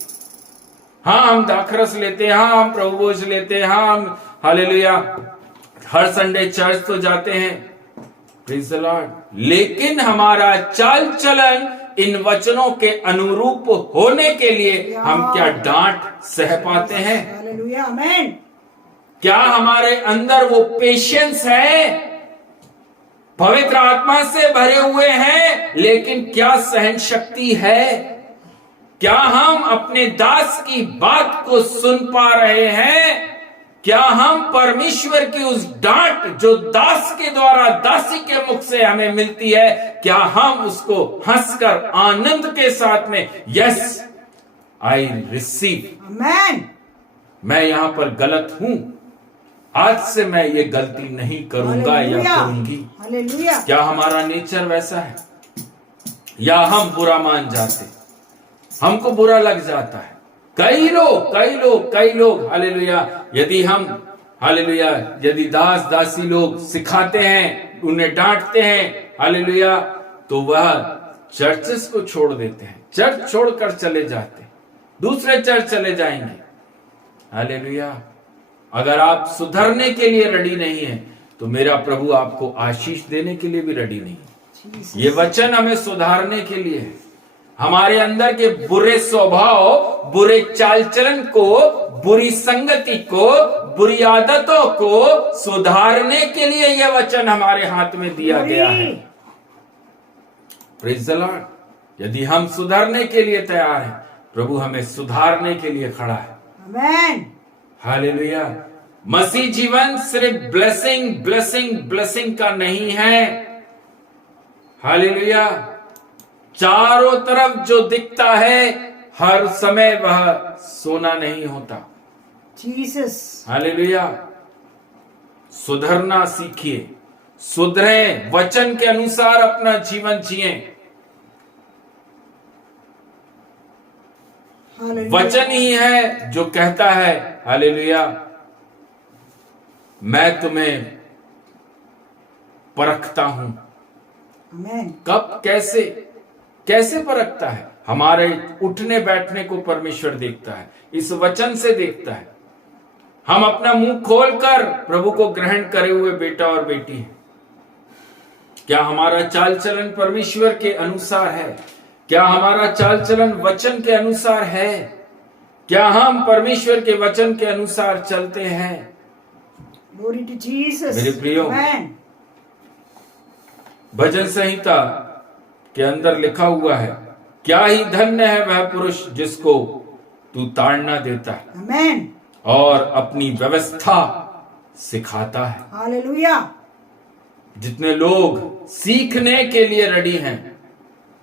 हाँ हम दाखरस लेते हैं, हाँ हम प्रभु भोज लेते हैं, हाँ हम हालेलुया हर संडे चर्च तो जाते हैं, प्रेज़ द लॉर्ड, लेकिन हमारा चाल चलन इन वचनों के अनुरूप होने के लिए हम क्या डांट सह पाते हैं? हालेलुया। आमेन। क्या हमारे अंदर वो पेशेंस है? पवित्र आत्मा से भरे हुए हैं लेकिन क्या सहन शक्ति है? क्या हम अपने दास की बात को सुन पा रहे हैं? क्या हम परमेश्वर की उस डांट जो दास के द्वारा दासी के मुख से हमें मिलती है, क्या हम उसको हंसकर आनंद के साथ में यस आई रिसीव, आमेन। मैं यहां पर गलत हूं, आज से मैं ये गलती नहीं करूंगा या करूंगी। हालेलुया। क्या हमारा नेचर वैसा है, या हम बुरा मान जाते, हमको बुरा लग जाता है। कई लोग हालेलुया, यदि हम हालेलुया, यदि दास दासी लोग सिखाते हैं, उन्हें डांटते हैं हालेलुया, तो वह चर्चेस को छोड़ देते हैं, चर्च छोड़कर चले जाते हैं, दूसरे चर्च चले जाएंगे हालेलुया। अगर आप सुधरने के लिए रेडी नहीं है, तो मेरा प्रभु आपको आशीष देने के लिए भी रेडी नहीं है। ये वचन हमें सुधारने के लिए है, हमारे अंदर के बुरे स्वभाव, बुरे चाल चलन को, बुरी संगति को, बुरी आदतों को सुधारने के लिए यह वचन हमारे हाथ में दिया गया है। Praise the Lord. यदि हम सुधरने के लिए तैयार हैं, प्रभु हमें सुधारने के लिए खड़ा है। आमेन। हालेलुया। मसीह जीवन सिर्फ ब्लेसिंग का नहीं है। हालेलुया। चारों तरफ जो दिखता है हर समय वह सोना नहीं होता। जीसस। हालेलुया। सुधरना सीखिए, सुधरें, वचन के अनुसार अपना जीवन जिए। वचन ही है जो कहता है हालेलुया, मैं तुम्हें परखता हूं। आमेन। कब, कैसे परखता है? हमारे उठने बैठने को परमेश्वर देखता है, इस वचन से देखता है। हम अपना मुंह खोलकर प्रभु को ग्रहण करे हुए बेटा और बेटी हैं। क्या हमारा चाल चलन परमेश्वर के अनुसार है? क्या हमारा चाल चलन वचन के अनुसार है? क्या हम परमेश्वर के वचन के अनुसार चलते हैं? Glory to Jesus. मेरे प्रियो, आमेन। भजन संहिता के अंदर लिखा हुआ है, क्या ही धन्य है वह पुरुष जिसको तू ताड़ना देता है आमेन। और अपनी व्यवस्था सिखाता है। हालेलुया। जितने लोग सीखने के लिए रेडी हैं,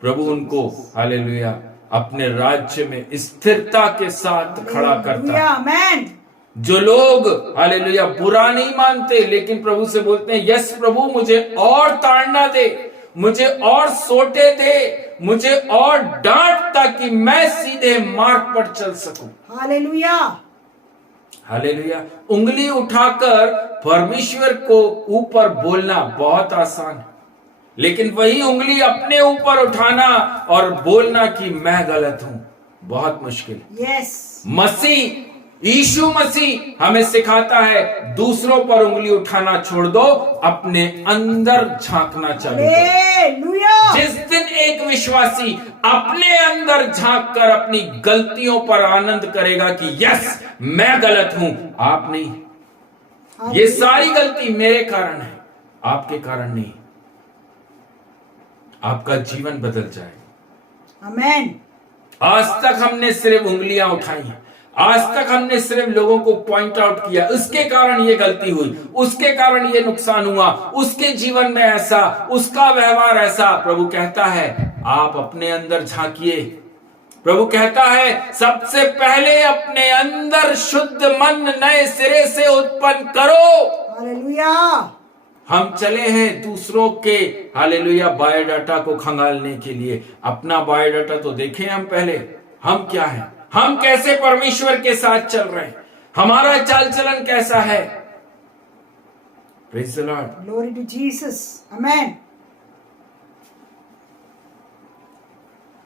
प्रभु उनको हालेलुया अपने राज्य में स्थिरता के साथ खड़ा करता है। आमेन। जो लोग हालेलुया बुरा नहीं मानते, लेकिन प्रभु से बोलते हैं, यस प्रभु मुझे और ताड़ना दे, मुझे और सोटे दे, मुझे और डांट, ताकि मैं सीधे मार्ग पर चल सकूं। हालेलुया। हालेलुया। उंगली उठाकर परमेश्वर को ऊपर बोलना बहुत आसान है, लेकिन वही उंगली अपने ऊपर उठाना और बोलना कि मैं गलत हूं, बहुत मुश्किल है। यस। मसीह, यीशु मसीह हमें सिखाता है, दूसरों पर उंगली उठाना छोड़ दो, अपने अंदर झांकना चालू करो। हालेलुया। जिस दिन एक विश्वासी अपने अंदर झांक कर अपनी गलतियों पर आनंद करेगा कि यस मैं गलत हूं, आप नहीं, ये सारी गलती मेरे कारण है, आपके कारण नहीं, आपका जीवन बदल जाएगा। आमेन। आज तक हमने सिर्फ उंगलियां उठाई हैं, आज तक हमने सिर्फ लोगों को पॉइंट आउट किया, उसके कारण ये गलती हुई, उसके कारण ये नुकसान हुआ, उसके जीवन में ऐसा, उसका व्यवहार ऐसा। प्रभु कहता है आप अपने अंदर झांकिए। प्रभु कहता है सबसे पहले अपने अंदर शुद्ध मन नए सिरे से उत्पन्न करो। हालेलुया। हम चले हैं दूसरों के हालेलुया बायोडाटा को खंगालने के लिए, अपना बायोडाटा तो देखें हम पहले, हम क्या हैं, हम कैसे परमेश्वर के साथ चल रहे हैं, हमारा चाल चलन कैसा है। Praise the Lord. Glory to Jesus. Amen.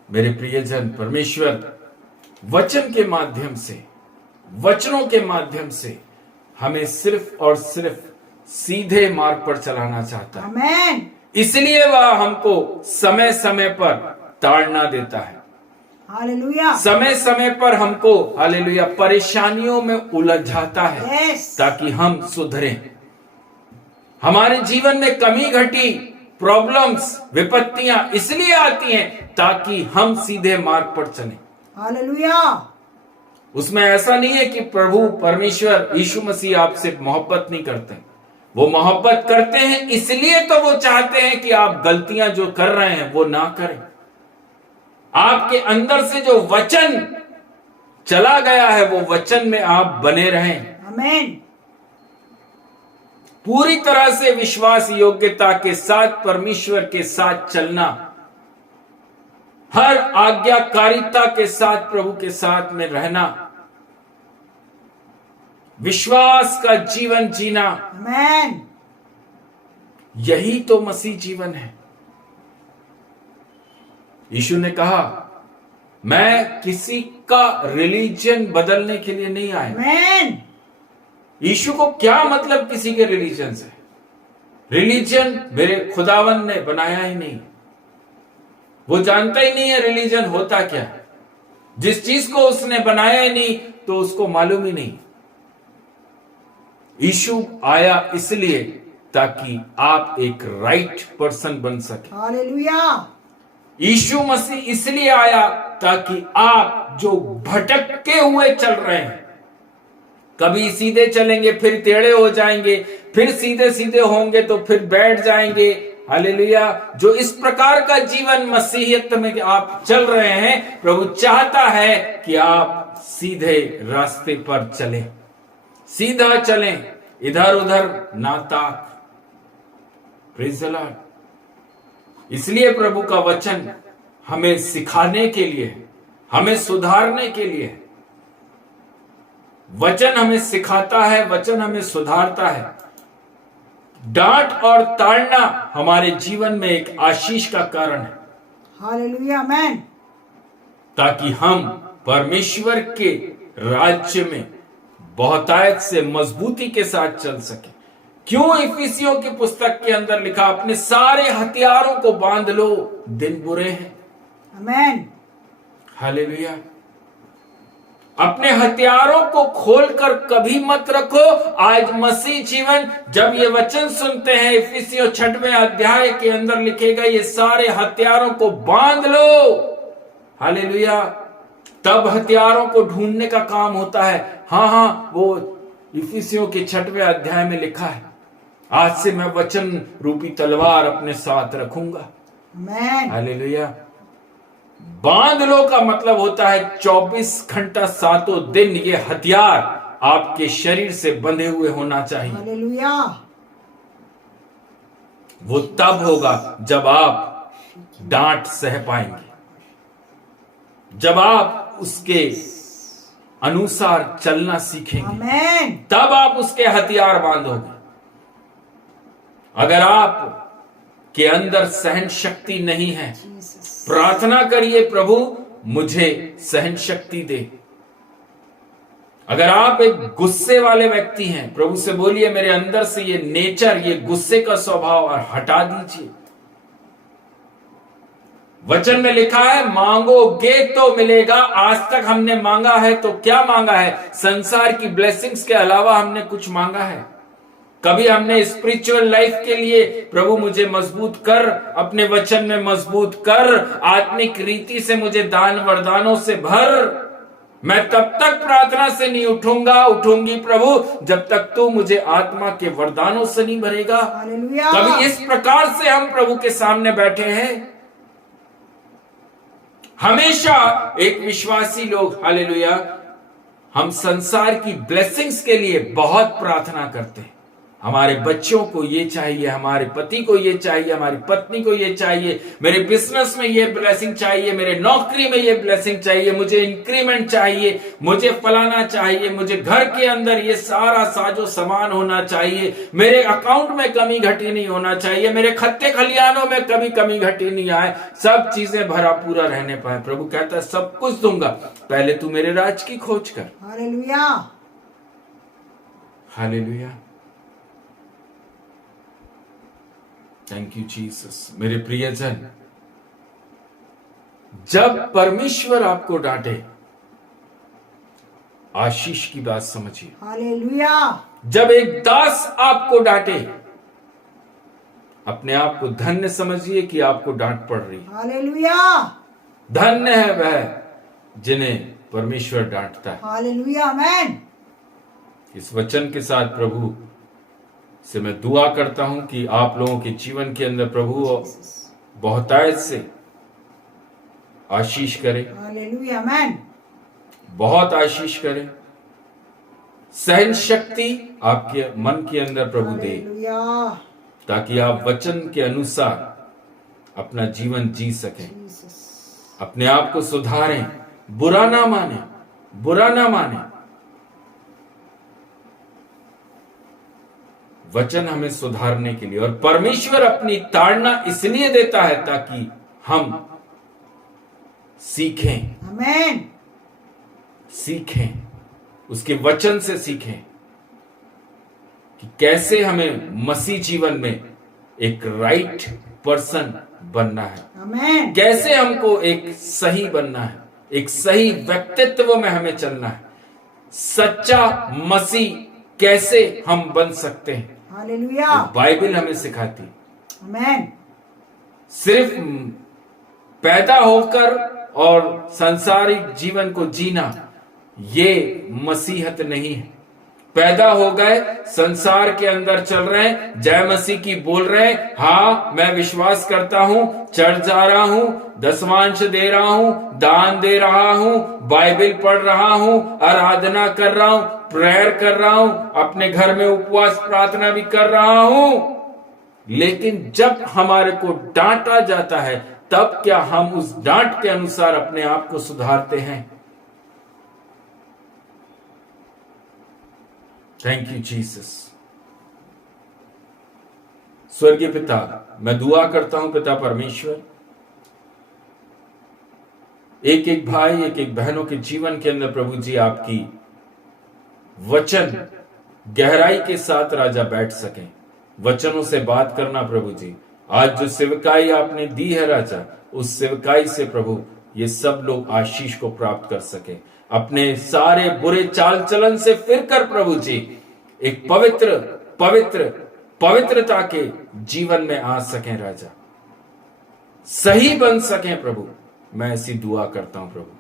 मेरे प्रियजन, परमेश्वर वचन के माध्यम से, वचनों के माध्यम से हमें सिर्फ और सिर्फ सीधे मार्ग पर चलाना चाहता है। आमेन। इसलिए वह हमको समय समय पर ताड़ना देता है, हालेलुया। समय समय पर हमको हालेलुया परेशानियों में उलझाता है, यस। ताकि हम सुधरें। हमारे जीवन में कमी घटी, प्रॉब्लम्स, विपत्तियां इसलिए आती हैं ताकि हम सीधे मार्ग पर चलें। हालेलुया। उसमें ऐसा नहीं है कि प्रभु परमेश्वर यीशु मसीह आपसे मोहब्बत नहीं करते। वो मोहब्बत करते हैं, इसलिए तो वो चाहते हैं कि आप गलतियां जो कर रहे हैं वो ना करें। आपके अंदर से जो वचन चला गया है वो वचन में आप बने रहें। आमीन। पूरी तरह से विश्वास योग्यता के साथ परमेश्वर के साथ चलना, हर आज्ञाकारिता के साथ प्रभु के साथ में रहना, विश्वास का जीवन जीना, आमीन। यही तो मसीह जीवन है। यीशु ने कहा, मैं किसी का रिलीजन बदलने के लिए नहीं आया। आमीन। यीशु को क्या मतलब किसी के रिलीजन से? रिलीजन मेरे खुदावन ने बनाया ही नहीं, वो जानता ही नहीं है रिलीजन होता क्या है। जिस चीज को उसने बनाया ही नहीं तो उसको मालूम ही नहीं। यीशु आया इसलिए ताकि आप एक राइट पर्सन बन सके। हालेलुया। यीशु मसीह इसलिए आया ताकि आप जो भटके हुए चल रहे हैं, कभी सीधे चलेंगे फिर टेढ़े हो जाएंगे, फिर सीधे सीधे होंगे तो फिर बैठ जाएंगे। हालेलुया। जो इस प्रकार का जीवन मसीहियत में आप चल रहे हैं, प्रभु चाहता है कि आप सीधे रास्ते पर चलें, सीधा चलें, इधर उधर ना ताक। Praise the Lord. इसलिए प्रभु का वचन हमें सिखाने के लिए, हमें सुधारने के लिए, वचन हमें सिखाता है, वचन हमें सुधारता है। डांट और ताड़ना हमारे जीवन में एक आशीष का कारण है, हालेलुया। आमीन। ताकि हम परमेश्वर के राज्य में बहुतायत से मजबूती के साथ चल सके। क्यों इफिसियों की पुस्तक के अंदर लिखा, अपने सारे हथियारों को बांध लो, दिन बुरे हैं। आमीन। हालेलुया। अपने हथियारों को खोलकर कभी मत रखो। आज मसीह जीवन, जब ये वचन सुनते हैं, इफिसियों 6वें अध्याय के अंदर लिखे गए ये सारे हथियारों को बांध लो। हालेलुया। तब हथियारों को ढूंढने का काम होता है। हाँ, वो इफिसियों के 6वें अध्याय में लिखा है, आज से मैं वचन रूपी तलवार अपने साथ रखूंगा। आमीन। हालेलुया। बांध लो का मतलब होता है 24 घंटा 7 दिन ये हथियार आपके शरीर से बंधे हुए होना चाहिए। हालेलुया। वो तब होगा जब आप डांट सह पाएंगे, जब आप उसके अनुसार चलना सीखेंगे, आमीन। तब आप उसके हथियार बांधोगे। अगर आप के अंदर सहन शक्ति नहीं है, प्रार्थना करिए, प्रभु मुझे सहन शक्ति दे। अगर आप एक गुस्से वाले व्यक्ति हैं, प्रभु से बोलिए मेरे अंदर से ये नेचर, ये गुस्से का स्वभाव और हटा दीजिए। वचन में लिखा है, मांगोगे तो मिलेगा। आज तक हमने मांगा है तो क्या मांगा है? संसार की ब्लेसिंग्स के अलावा हमने कुछ मांगा है? कभी हमने स्पिरिचुअल लाइफ के लिए, प्रभु मुझे मजबूत कर, अपने वचन में मजबूत कर, आत्मिक रीति से मुझे दान वरदानों से भर, मैं तब तक प्रार्थना से नहीं उठूंगी प्रभु जब तक तू मुझे आत्मा के वरदानों से नहीं भरेगा। हालेलुया। कभी इस प्रकार से हम प्रभु के सामने बैठे हैं? हमेशा एक विश्वासी लोग, हालेलुया, हम संसार की ब्लेसिंग्स के लिए बहुत प्रार्थना करते हैं। हमारे बच्चों को ये चाहिए, हमारे पति को ये चाहिए, हमारी पत्नी को ये चाहिए, मेरे बिजनेस में ये ब्लेसिंग चाहिए, मेरे नौकरी में ये ब्लेसिंग चाहिए, मुझे इंक्रीमेंट चाहिए, मुझे फलाना चाहिए, मुझे घर के अंदर ये सारा साजो सामान होना चाहिए, मेरे अकाउंट में कमी घटी नहीं होना चाहिए, मेरे खत्ते खलियानों में कभी कमी घटी नहीं आए, सब चीजें भरा पूरा रहने पाए। प्रभु कहता है सब कुछ दूंगा, पहले तू मेरे राज की खोज कर। Hallelujah. Hallelujah. Thank you Jesus. मेरे प्रियजन, जब परमेश्वर आपको डांटे, आशीष की बात समझिए। हालेलुया। जब एक दास आपको डांटे, अपने आप को धन्य समझिए कि आपको डांट पड़ रही। हालेलुया। धन्य है वह जिन्हें परमेश्वर डांटता है। हालेलुया, आमेन। इस वचन के साथ प्रभु से मैं दुआ करता हूं कि आप लोगों के जीवन के अंदर प्रभु बहुतायत से आशीष करे, हालेलुया, आमेन। बहुत आशीष करे, सहन शक्ति आपके मन के अंदर प्रभु दे, हालेलुया, ताकि आप वचन के अनुसार अपना जीवन जी सकें, जीसस। अपने आप को सुधारें, बुरा ना माने, बुरा ना माने। वचन हमें सुधारने के लिए, और परमेश्वर अपनी ताड़ना इसलिए देता है ताकि हम सीखें, आमेन। सीखें, उसके वचन से सीखें कि कैसे हमें मसीह जीवन में एक राइट पर्सन बनना है, आमेन। कैसे हमको एक सही बनना है, एक सही व्यक्तित्व में हमें चलना है, सच्चा मसीह कैसे हम बन सकते हैं। हालेलुया, बाइबल हमें सिखाती। आमेन। सिर्फ पैदा होकर और सांसारिक जीवन को जीना ये मसीहत नहीं है। पैदा हो गए, संसार के अंदर चल रहे हैं, जय मसीह की बोल रहे हैं, हाँ मैं विश्वास करता हूं, चर्च जा रहा हूं, दशमांश दे रहा हूं, दान दे रहा हूं, बाइबल पढ़ रहा हूं, आराधना कर रहा हूं, प्रेयर कर रहा हूं, अपने घर में उपवास प्रार्थना भी कर रहा हूं, लेकिन जब हमारे को डांटा जाता है तब क्या हम उस डांट के अनुसार अपने आप को सुधारते हैं? Thank you Jesus. स्वर्गीय पिता, मैं दुआ करता हूं पिता परमेश्वर, एक एक भाई, एक एक बहनों के जीवन के अंदर प्रभु जी आपकी वचन गहराई के साथ राजा बैठ सकें, वचनों से बात करना प्रभु जी। आज जो सेवकाई आपने दी है राजा, उस सेवकाई से प्रभु ये सब लोग आशीष को प्राप्त कर सके, अपने सारे बुरे चाल चलन से फिर कर प्रभु जी एक पवित्र पवित्र पवित्रता के जीवन में आ सकें राजा, सही बन सकें प्रभु। मैं ऐसी दुआ करता हूं प्रभु।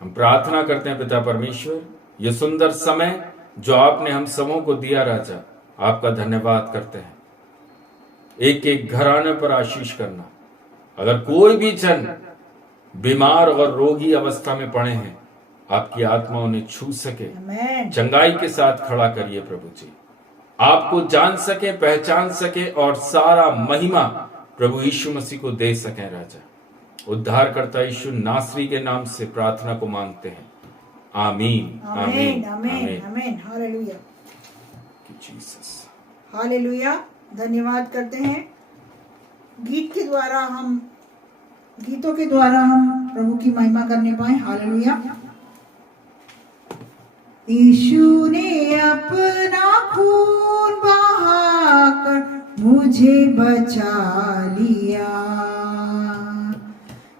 हम प्रार्थना करते हैं पिता परमेश्वर, यह सुंदर समय जो आपने हम सबों को दिया राजा, आपका धन्यवाद करते हैं। एक एक घराने पर आशीष करना, अगर कोई भी जन बीमार और रोगी अवस्था में पड़े हैं, आपकी आत्मा उन्हें छू सके, चंगाई के साथ खड़ा करिए प्रभु जी, आपको जान सके, पहचान सके और सारा महिमा प्रभु यीशु मसीह को दे सके राजा। उद्धारकर्ता यीशु नासरी के नाम से प्रार्थना को मांगते हैं, आमीन आमीन आमीन आमीन। Hallelujah, Jesus, hallelujah. धन्यवाद करते हैं। गीतों के द्वारा हम प्रभु की महिमा करने पाए। हालेलुया। यीशु ने अपना खून बहाकर मुझे बचा लिया,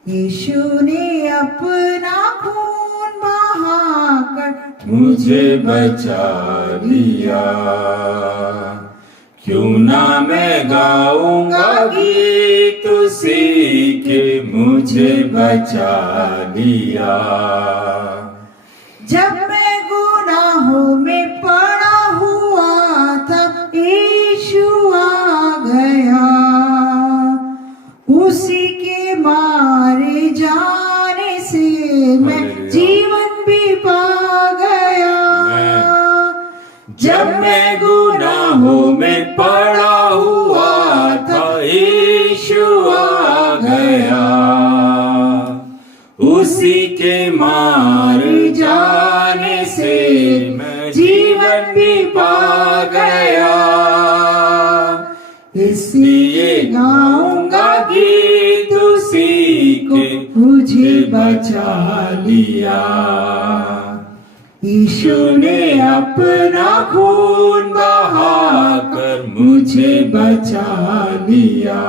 यीशु ने अपना खून बहाकर मुझे बचा लिया। क्यों ना मैं गाऊंगा गीत उसी के, मुझे बचा लिया। जब मैं गुनाहों में पड़ा हुआ था, यीशु आ गया, उसी के मारे जाने से मैं जीवन भी पा गया। जब मैं गुनाहों में पड़ा हुआ था, यीशु आ गया, उसी के मार जाने से मैं जीवन भी पा गया। इसलिए गाऊंगा गीत उसी के, मुझे बचा लिया। यीशु ने अपना खून बहाकर मुझे बचा लिया।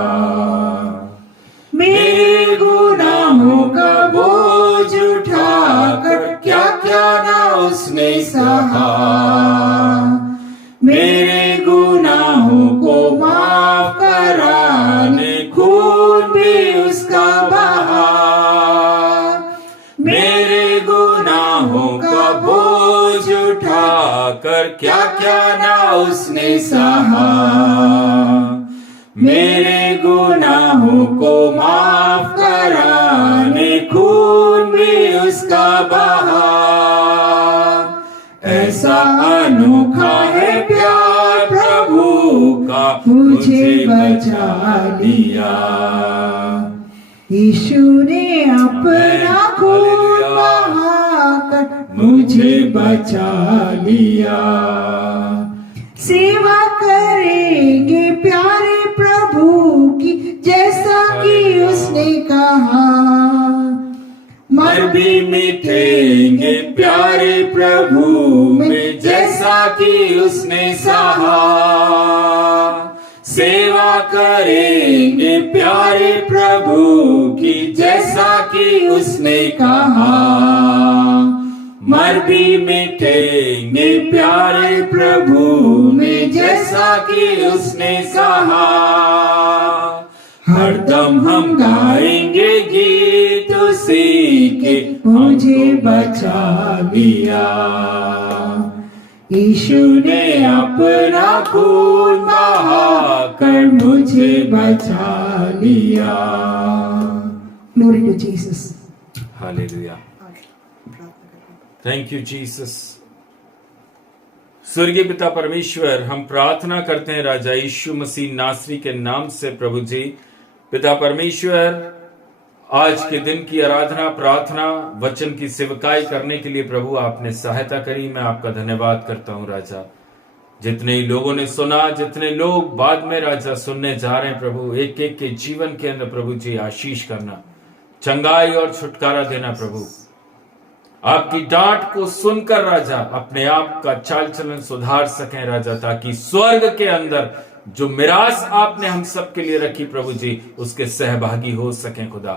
मेरे गुनाहों का बोझ उठाकर क्या क्या ना उसने सहा, मेरे गुनाहों को माफ कराने खून भी उसका बहा। क्या क्या ना उसने सहा, मेरे गुनाहों को माफ कराने खून भी उसका बहा। ऐसा अनोखा है प्यार प्रभु का, मुझे बचा लिया। यीशु ने अपना खून बहाकर मुझे बचा लिया। सेवा करेंगे प्यारे प्रभु की, जैसा कि उसने कहा। मर भी मिटेंगे प्यारे प्रभु में, जैसा कि उसने सहा। सेवा करेंगे प्यारे प्रभु की, जैसा कि उसने कहा। मर भी मिटेंगे प्यारे प्रभु में, जैसा कि उसने कहा। हरदम हम गाएंगे गीत उसी के, मुझे बचा लिया। यीशु ने अपना खून बहाकर मुझे बचा लिया। Glory to Jesus. Hallelujah. Thank you Jesus. स्वर्गीय पिता परमेश्वर, हम प्रार्थना करते हैं राजा यीशु मसीह नासरी के नाम से प्रभु जी। पिता परमेश्वर, आज के दिन की आराधना, प्रार्थना, वचन की सेवकाई करने के लिए प्रभु आपने सहायता करी। मैं आपका धन्यवाद करता हूं राजा। जितने लोगों ने सुना, जितने लोग बाद में राजा सुनने जा रहे हैं प्रभु, एक एक के जीवन के अंदर प्रभु जी आशीष करना, चंगाई और छुटकारा देना प्रभु। आपकी डांट को सुनकर राजा अपने आप का चाल चलन सुधार सकें राजा, ताकि स्वर्ग के अंदर जो मिरास आपने हम सब के लिए रखी प्रभु जी, उसके सहभागी हो सकें खुदा।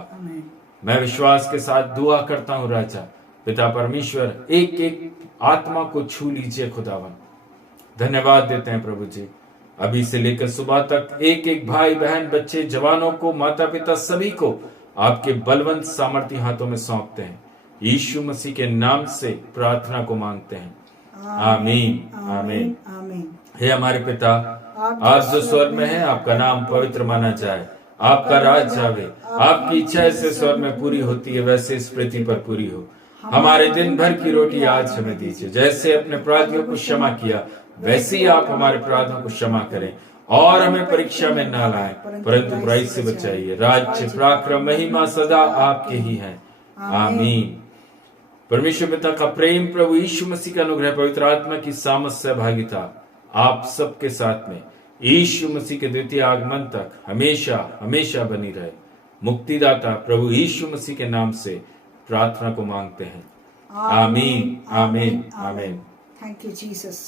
मैं विश्वास के साथ दुआ करता हूं राजा पिता परमेश्वर, एक एक आत्मा को छू लीजिए खुदावन। धन्यवाद देते हैं प्रभु जी। अभी से लेकर सुबह तक एक एक भाई बहन, बच्चे, जवानों को, माता पिता सभी को आपके बलवंत सामर्थी हाथों में सौंपते हैं। यीशु मसीह के नाम से प्रार्थना को मांगते हैं, आमीन आमीन आमीन। हे हमारे पिता, आप जो स्वर्ग में हैं, आपका नाम पवित्र माना जाए, आपका राज आवे, आपकी इच्छा ऐसे स्वर्ग में पूरी होती है वैसे इस पृथ्वी पर पूरी हो। हमारे दिन भर की रोटी आज हमें दीजिए। जैसे अपने अपराधियों को क्षमा किया, वैसे ही आप हमारे अपराधों को क्षमा करें, और हमें परीक्षा में ना लाएं, परंतु बुराई से बचाइए। राज्य, पराक्रम, महिमा सदा आपके ही हैं, आमीन। परमेश्वर पिता का प्रेम, प्रभु यीशु मसीह का अनुग्रह, पवित्र आत्मा की सामर्थ सहभागिता आप सबके साथ में यीशु मसीह के द्वितीय आगमन तक हमेशा हमेशा बनी रहे। मुक्तिदाता प्रभु यीशु मसीह के नाम से प्रार्थना को मांगते हैं, आमीन आमीन आमीन। Thank you Jesus.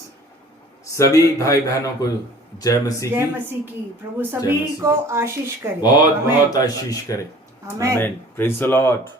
सभी भाई बहनों को जय मसीह जय मसीह की। प्रभु सभी को आशीष करे, बहुत बहुत आशीष करे, आमीन। Praise the Lord.